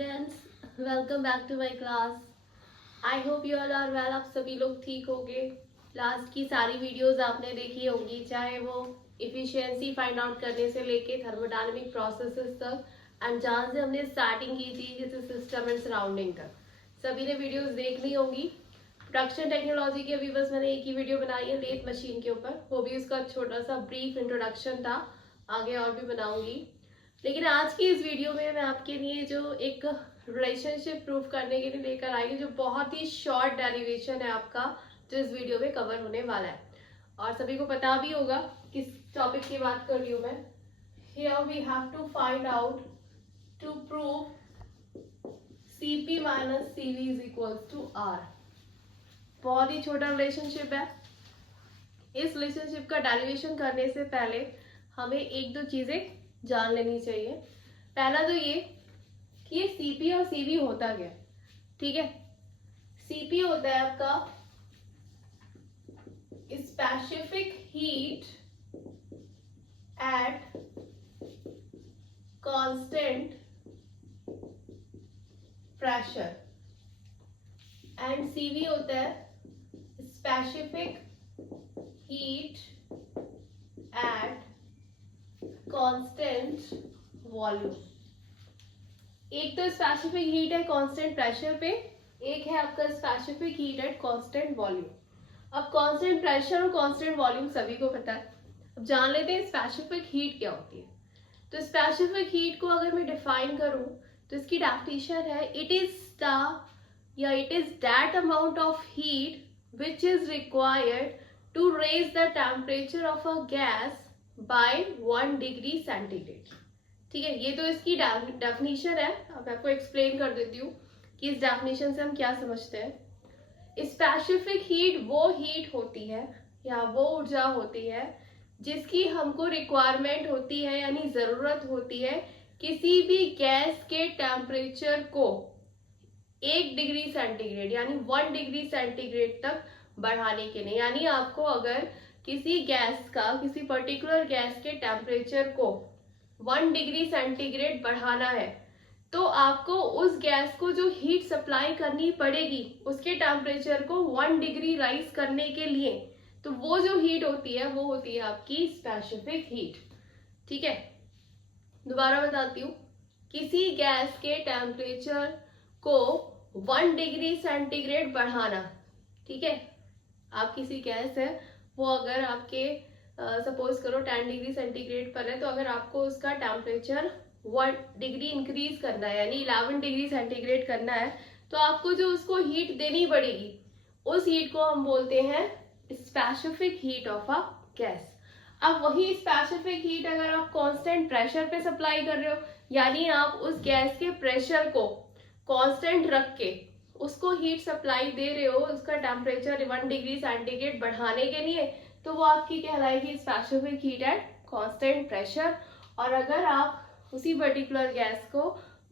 Students, welcome back to my class. I hope you all are well. आप सभी लोग ठीक होंगे। लास्ट की सारी वीडियोस आपने देखी होंगी, चाहे वो इफिशिएंसी फाइंड आउट करने से लेके थर्मोडायनेमिक प्रोसेसेस तक, एंड जहाँ से हमने स्टार्टिंग की थी जैसे सिस्टम एंड सराउंडिंग तक, सभी ने वीडियोस देख ली होंगी। प्रोडक्शन टेक्नोलॉजी की अभी बस मैंने एक ही वीडियो बनाई है लेथ मशीन के ऊपर, वो भी उसका छोटा सा ब्रीफ इंट्रोडक्शन था। आगे और भी बनाऊंगी, लेकिन आज की इस वीडियो में मैं आपके लिए जो एक रिलेशनशिप प्रूफ करने के लिए लेकर आई हूँ, जो बहुत ही शॉर्ट डेरिवेशन है आपका, जो इस वीडियो में कवर होने वाला है। और सभी को पता भी होगा किस टॉपिक की बात कर रही हूँ मैं। Here we have to find out to prove Cp minus Cv is equals to R। बहुत ही छोटा रिलेशनशिप है। इस रिलेशनशिप का डेरिवेशन करने से पहले हमें एक दो चीजें जान लेनी चाहिए। पहला तो ये कि ये Cp और Cv होता क्या, ठीक है। Cp होता है आपका specific heat at constant pressure, and Cv होता है specific heat at constant volume. एक तो स्पेसिफिक हीट है कांस्टेंट प्रेशर पे, एक है आपका specific heat at constant volume. अब कांस्टेंट प्रेशर और कांस्टेंट वॉल्यूम सभी को पता है। अब जान लेते हैं स्पेसिफिक हीट क्या होती है। तो स्पेसिफिक हीट को अगर मैं डिफाइन करूं तो इसकी डेफिनेशन है it is that amount of heat which is required to raise the temperature of a gas by 1 degree centigrade. ठीक है, ये तो इसकी डेफिनेशन है। अब मैं आपको एक्सप्लेन कर देती हूँ कि इस डेफिनेशन से हम क्या समझते हैं। स्पेसिफिक हीट वो हीट होती है या वो ऊर्जा होती है जिसकी हमको रिक्वायरमेंट होती है, यानी जरूरत होती है किसी भी गैस के टेम्परेचर को 1 डिग्री सेंटीग्रेड यानी 1 डिग्री सेंटीग्रेड तक बढ़ाने के लिए। यानी आपको अगर किसी गैस का, किसी पर्टिकुलर गैस के टेम्परेचर को 1 डिग्री सेंटीग्रेड बढ़ाना है तो आपको उस गैस को जो हीट सप्लाई करनी पड़ेगी उसके टेम्परेचर को 1 डिग्री राइज करने के लिए, तो वो जो हीट होती है वो होती है आपकी स्पेसिफिक हीट। ठीक है, दोबारा बताती हूँ। किसी गैस के टेम्परेचर को 1 डिग्री सेंटीग्रेड बढ़ाना, ठीक है। आप किसी गैस है वो अगर आपके सपोज करो 10 डिग्री सेंटीग्रेड पर है, तो अगर आपको उसका टेम्परेचर 1 डिग्री इंक्रीज करना है यानी 11 डिग्री सेंटीग्रेड करना है, तो आपको जो उसको हीट देनी पड़ेगी उस हीट को हम बोलते हैं specific heat of a gas. अब वही स्पेसिफिक हीट अगर आप कांस्टेंट प्रेशर पे सप्लाई कर रहे हो, यानी आप उस गैस के प्रेशर को कांस्टेंट रख के उसको हीट सप्लाई दे रहे हो, उसका टेम्परेचर 1 डिग्री सेंटीग्रेड बढ़ाने के लिए, तो वो आपकी कहलाएगी specific heat at constant pressure. और अगर आप उसी पर्टिकुलर गैस को,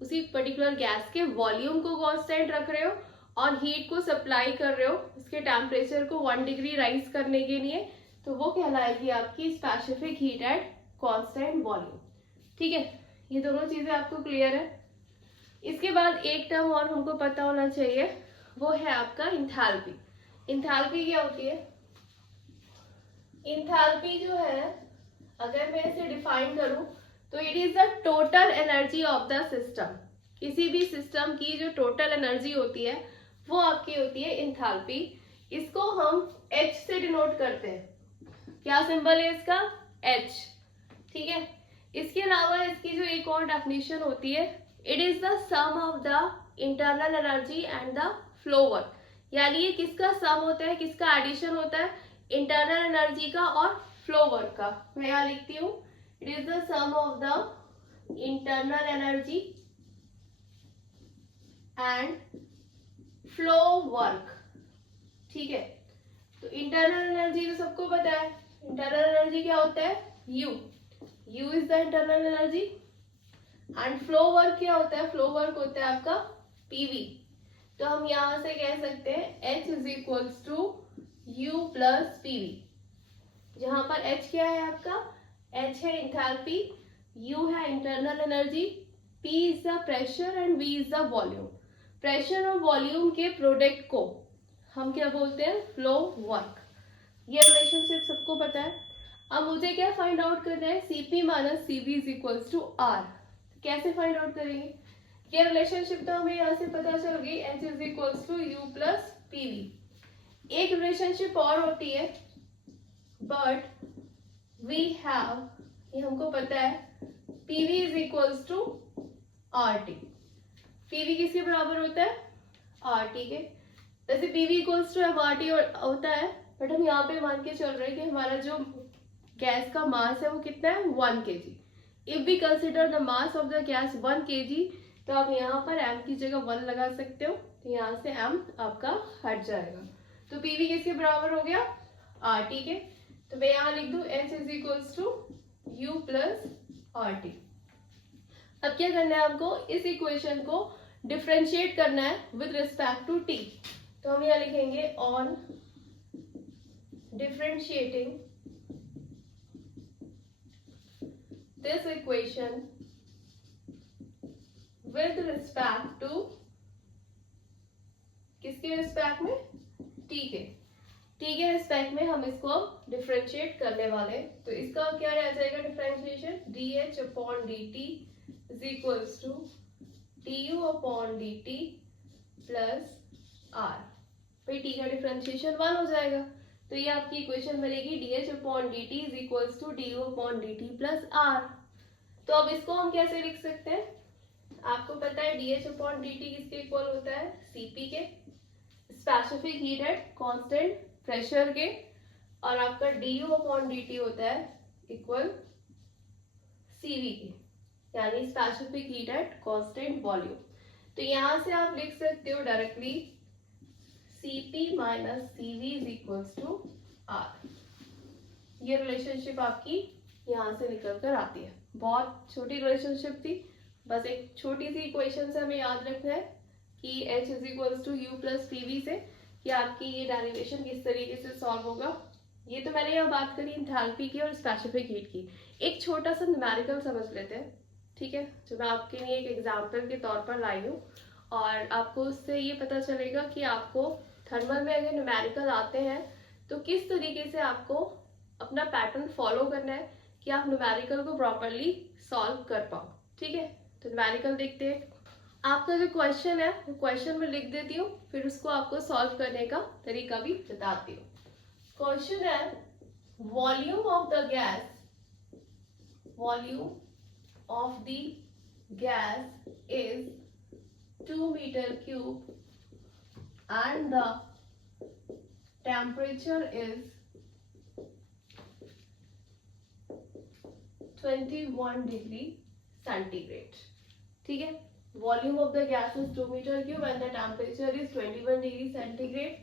उसी पर्टिकुलर गैस के वॉल्यूम को कांस्टेंट रख रहे हो और हीट को सप्लाई कर रहे हो उसके टेम्परेचर को 1 डिग्री राइज करने के लिए, तो वो कहलाएगी आपकी specific heat at constant volume. ठीक है, ये दोनों चीजें आपको क्लियर है। इसके बाद एक टर्म और हमको पता होना चाहिए, वो है आपका इंथैल्पी। इंथैल्पी क्या होती है? इंथैल्पी जो है, अगर मैं इसे डिफाइन करूं तो it is the total energy of the system. किसी भी सिस्टम की जो टोटल एनर्जी होती है वो आपकी होती है इंथैल्पी। इसको हम H से डिनोट करते हैं। क्या सिंबल है इसका? H। ठीक है, इसके अलावा इसकी जो एक और डेफिनेशन होती है, it is the sum of the internal energy and the flow work. यानी ये किसका सम होता है, किसका एडिशन होता है? इंटरनल एनर्जी का और फ्लो वर्क का। मैं यहाँ लिखती हूँ, it is the sum of the internal energy and flow work. ठीक है, तो इंटरनल एनर्जी तो सबको पता है। इंटरनल एनर्जी क्या होता है? U is the internal energy. And flow work क्या होता है? फ्लो वर्क होता है आपका PV। तो हम यहां से कह सकते हैं H is equals to U plus PV, जहां पर H क्या है आपका? H है इंथैल्पी, U है internal energy P is the pressure and V is the volume. Pressure और वॉल्यूम के प्रोडक्ट को हम क्या बोलते हैं? Flow work. ये रिलेशनशिप सबको पता है। अब मुझे क्या फाइंड आउट करना है? Cp minus Cv is equals to R। कैसे फाइंड आउट करेंगे? ये रिलेशनशिप तो हमें यहाँ से पता चल गई, H is equals to U plus PV। एक रिलेशनशिप और होती है, बट वी हैव, ये हमको पता है, PV is equals to RT। PV किसके बराबर होता है? RT के। वैसे PV इक्वल्स टू RT होता है, बट हम यहाँ पे मान के चल रहे हैं कि हमारा जो गैस का मास है वो कितना है? 1 kg। If we consider the mass of the gas 1 kg, तो आप यहाँ पर m की जगह 1 लगा सकते हो, तो यहाँ से m आपका हट जाएगा। तो PV किसके बराबर हो गया? RT के। तो मैं यहाँ लिख दूं H is equals to U plus RT। अब क्या करना है आपको? इस इक्वेशन को डिफरेंशिएट करना है विद रिस्पेक्ट टू T। तो हम यहाँ लिखेंगे on differentiating this equation with respect to, किसके रिस्पेक्ट में? T के। T के रिस्पेक्ट में हम इसको डिफरेंशिएट करने वाले हैं। तो इसका क्या रह जाएगा differentiation? dH upon dt is equals to du upon dt plus r। भाई T का डिफरेंशिएशन 1 हो जाएगा, तो ये आपकी इक्वेशन बनेगी dH upon dt is equals to du upon dt plus r। तो अब इसको हम कैसे लिख सकते हैं? आपको पता है dH अपॉन dt किसके इक्वल होता है? Cp के, specific heat at constant pressure के, और आपका du अपॉन dt होता है इक्वल Cv के, यानी specific heat at constant volume. तो यहां से आप लिख सकते हो directly Cp minus Cv is equals to R। ये रिलेशनशिप आपकी यहाँ से निकल कर आती है। बहुत छोटी रिलेशनशिप थी, बस एक छोटी सी इक्वेशन से हमें याद रखना है कि H is equals to U plus PV से कि आपकी ये डेरिवेशन किस तरीके से सॉल्व होगा। ये तो मैंने यहाँ बात करी एंथैल्पी की और स्पेसिफिक हीट की। एक छोटा सा न्यूमेरिकल समझ लेते हैं, ठीक है, जो मैं आपके लिए एक एग्जाम्पल के तौर पर लाई हूँ, और आपको उससे ये पता चलेगा कि आपको थर्मल में अगर न्यूमेरिकल आते हैं तो किस तरीके से आपको अपना पैटर्न फॉलो करना है कि आप न्यूमेरिकल को प्रॉपरली सॉल्व कर पाओ। ठीक है, तो न्यूमेरिकल देखते हैं। आपका जो क्वेश्चन है वो क्वेश्चन में लिख देती हूँ, फिर उसको आपको सॉल्व करने का तरीका भी बताती हूँ। क्वेश्चन है volume of the gas, volume of the gas is 2 meter cube and the temperature is 21 degree centigrade। ठीक है, volume of the gas is 2 meter cube and the temperature is 21 degree centigrade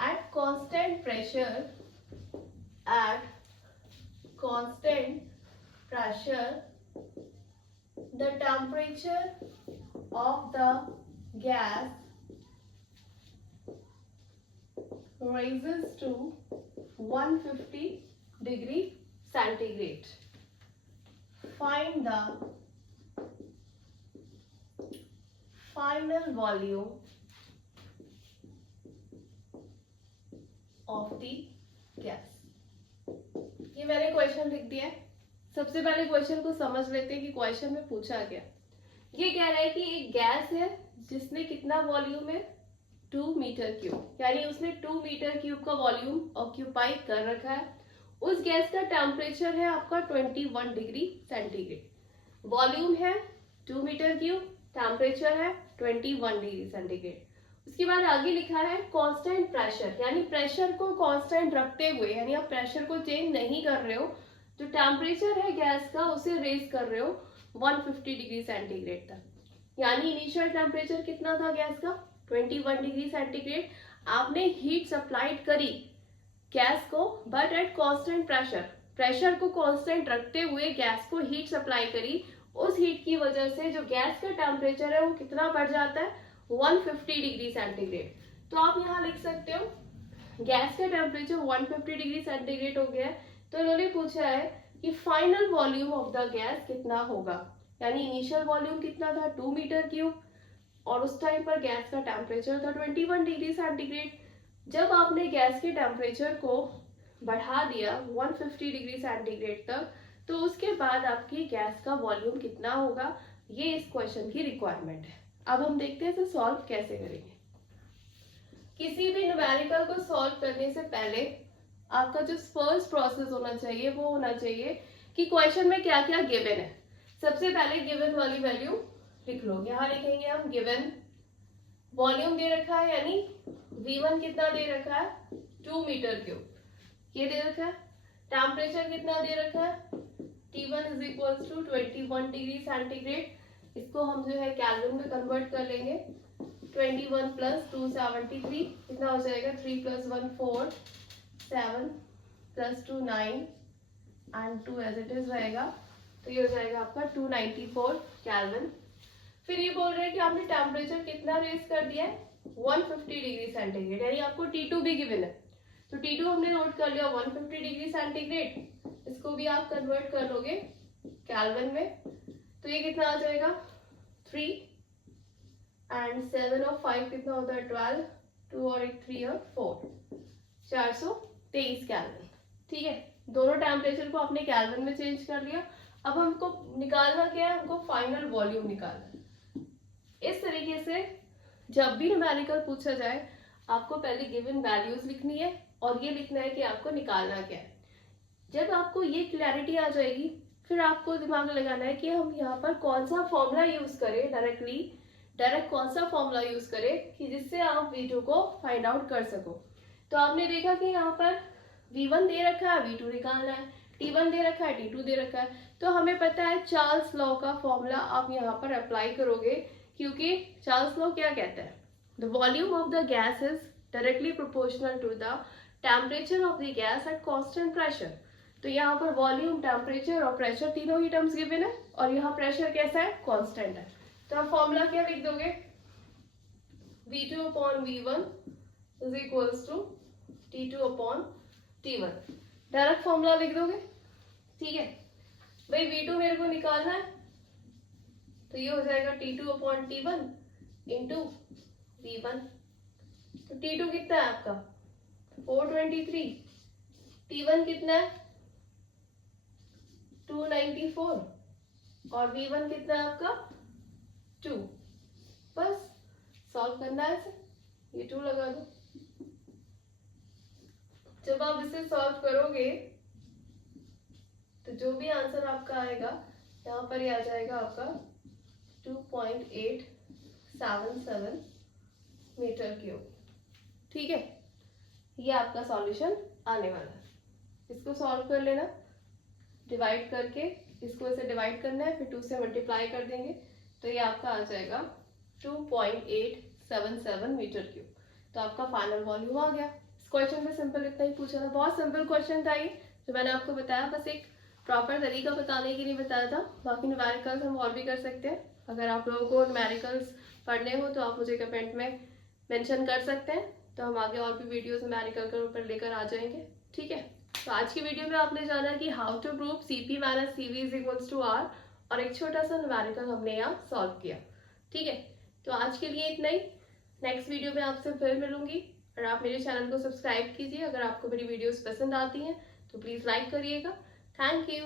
at constant pressure, at constant pressure the temperature of the gas rises to 150 degree centigrade. Find the final volume of the gas। ये मैंने question लिख दिया है। सबसे पहले question को समझ लेते हैं कि क्वेश्चन में पूछा क्या। ये कह रहा है कि एक गैस है जिसने कितना वॉल्यूम है, 2 मीटर क्यूब, यानी उसने 2 मीटर क्यूब का वॉल्यूम ऑक्यूपाई कर रखा है। उस गैस का टेम्परेचर है आपका 21 डिग्री सेंटीग्रेड। वॉल्यूम है 2 मीटर क्यूब, टेम्परेचर है 21 डिग्री सेंटीग्रेड। उसके बाद आगे लिखा है कांस्टेंट प्रेशर, यानी प्रेशर को कांस्टेंट रखते हुए, यानी आप प्रेशर को चेंज नहीं कर रहे हो, जो टेम्परेचर है गैस का उसे रेज कर रहे हो 150 डिग्री सेंटीग्रेड तक। यानी इनिशियल टेम्परेचर कितना था गैस का, 21 डिग्री सेंटीग्रेड। आपने हीट सप्लाइड करी गैस को, but at constant pressure, pressure को कांस्टेंट रखते हुए गैस को हीट सप्लाई करी। उस हीट की वजह से जो गैस का टेम्परेचर है वो कितना बढ़ जाता है, 150 डिग्री सेंटीग्रेड। तो आप यहाँ लिख सकते हो गैस का टेम्परेचर 150 डिग्री सेंटीग्रेड हो गया है, तो इन्होंने पूछा है कि final volume of the gas कितना होगा, यानी इनिशियल वॉल्यूम कितना था 2 मीटर क्यूब, और उस टाइम पर गैस का टेम्परेचर था 21 डिग्री सेंटीग्रेड। जब आपने गैस के टेम्परेचर को बढ़ा दिया 150 डिग्री सेंटीग्रेड तक, तो उसके बाद आपकी गैस का वॉल्यूम कितना होगा, ये इस क्वेश्चन की रिक्वायरमेंट है। अब हम देखते हैं इसे सॉल्व कैसे करेंगे। किसी भी न्यूमेरिकल को सॉल्व करने से पहले आपका जो फर्स्ट प्रोसेस होना चाहिए वो होना चाहिए कि क्वेश्चन में क्या क्या गिवन है। सबसे पहले गिवन वाली वैल्यू लिख लो। यहाँ लिखेंगे हम गिवन वॉल्यूम दे रखा है, यानी V1 कितना दे रखा है 2 मीटर क्यूब, ये दे रखा है। टेम्परेचर कितना दे रखा है T1 is equal to 21 degree centigrade. इसको हम जो है केल्विन में कन्वर्ट कर लेंगे। 21 प्लस 2 73, कितना हो जाएगा 3 plus 1 4, 7 plus 2 9 and 2 as it is रहेगा, तो ये हो जाएगा आपका 294 केल्विन। फिर ये बोल रहे हैं कि आपने टेम्परेचर कितना रेज कर दिया है 150 डिग्री सेंटीग्रेड, यानी आपको T2 भी गिवन है, तो T2 हमने नोट कर लिया 150 डिग्री सेंटीग्रेड। इसको भी आप कन्वर्ट कर लोगे केल्विन में, तो ये कितना आ जाएगा 3 एंड 7 और 5 कितना होता है 12, 2 और 1 3 और 4, 423 केल्विन। ठीक है, दोनों टेम्परेचर को आपने केल्विन में चेंज कर लिया। अब हमको निकालना क्या है, हमको फाइनल वॉल्यूम निकालना है। इस तरीके से जब भी न्यूमेरिकल पूछा जाए आपको पहले गिवन वैल्यूज लिखनी है और ये लिखना है कि आपको निकालना क्या है। जब आपको ये क्लैरिटी आ जाएगी फिर आपको दिमाग लगाना है कि हम यहाँ पर कौन सा फॉर्मूला यूज करें, डायरेक्ट कौन सा फॉर्मूला यूज करें कि जिससे आप V2 को फाइंड आउट कर सको। तो आपने देखा कि यहाँ पर V1 दे रखा है, V2 निकालना है, T1 दे रखा है, T2 दे रखा है, तो हमें पता है चार्ल्स लॉ का फॉर्मूला आप यहाँ पर अप्लाई करोगे, क्योंकि चार्ल्स लॉ क्या कहता है, the volume of the gas is directly proportional to the temperature of the gas at constant pressure. तो यहाँ पर वॉल्यूम, टेम्परेचर और प्रेशर तीनों ही टर्म्स गिवन है, और यहाँ प्रेशर कैसा है कांस्टेंट है। तो आप फॉर्मूला क्या लिख दोगे, V2 upon V1 is equals to T2 upon T1, direct formula लिख दोगे। ठीक है भाई, V2 मेरे को निकालना है, तो ये हो जाएगा T2 upon T1 into V1। तो T2 कितना है आपका 423, T1 कितना है 294 और V1 कितना है आपका 2। बस सॉल्व करना है इसे, ये 2 लगा दो। जब आप इसे सॉल्व करोगे तो जो भी आंसर आपका आएगा यहाँ पर ये आ जाएगा आपका 2.877 मीटर क्यूब। ठीक है, ये आपका सॉल्यूशन आने वाला है। इसको सॉल्व कर लेना, डिवाइड करके इसको ऐसे डिवाइड करना है, फिर 2 से मल्टीप्लाई कर देंगे, तो ये आपका आ जाएगा 2.877 मीटर क्यूब। तो आपका फाइनल वॉल्यूम आ गया। इस क्वेश्चन में सिंपल इतना ही पूछा था, बहुत सिंपल क्वेश्चन था ये जो मैंने आपको बताया, बस एक प्रॉपर तरीका बताने के लिए बताया था। बाकी न्यूमेरिकल्स हम और भी कर सकते हैं। अगर आप लोगों को न्यूमेरिकल्स पढ़ने हो तो आप मुझे कमेंट में मेंशन कर सकते हैं, तो हम आगे और भी वीडियोस न्यूमेरिकल के ऊपर लेकर आ जाएंगे। ठीक है, तो आज की वीडियो में आपने जाना कि how to prove CP minus CV is equals to R, और एक छोटा सा न्यूमेरिकल हमने यहाँ सॉल्व किया। ठीक है, तो आज के लिए इतना ही। नेक्स्ट वीडियो में आपसे फिर मिलूंगी, और आप मेरे चैनल को सब्सक्राइब कीजिए। अगर आपको मेरी वीडियोस पसंद आती हैं तो प्लीज़ लाइक करिएगा। Thank you.